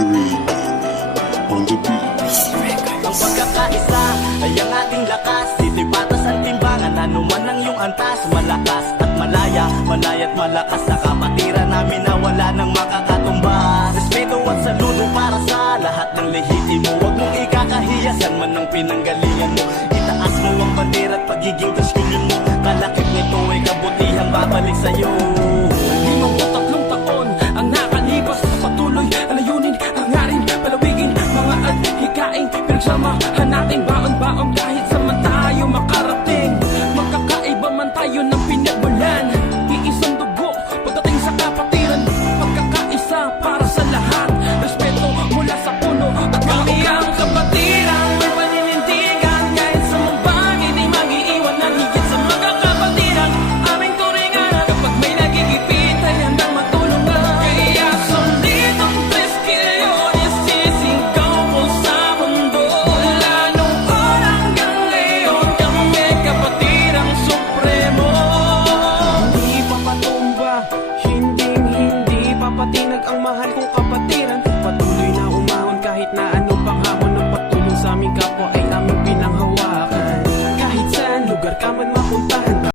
Ray on the beat. Ang pagkakaisa ay ang ating lakas. Dito'y patas ang timbangan, anuman ang iyong antas. Malakas at malaya, malaya't malakas sa kapatiran namin na wala nang makakatumbas. Respeto at saludo para sa lahat ng lehitimo. Huwag mong ikakahiyasan man ang pinanggalingan mo. Itaas mo ang bandera at pagiging Diyos-Union mo. Kalakip nito ay kabutihang babalik sa'yo. 53 taon ang nakalipas, patuloy alayunin, hangarin, palawigin, mga at hikain. Pinagsamahan natin baon-baon kahit saan tayo makarating. Magkakaiba man tayo ng pinagmulan, iisang dugo pagdating sa kapatiran. Pagkakaisa para sa lahat, respeto mula sa puno at kami ang kapatiran. May paninindigan kahit sa mabang, hindi mag-iiwan ng higit sa mga kapatiran. Aming turingan kapag may nagigipit ay handang matulungan. Kaya solidong 3 kilyones sisigaw ko sa mundo. Mula nung oras hanggang ngayon, kami kapatirang supremo. Hindi papatumba, hindi papatinag ang mahal kong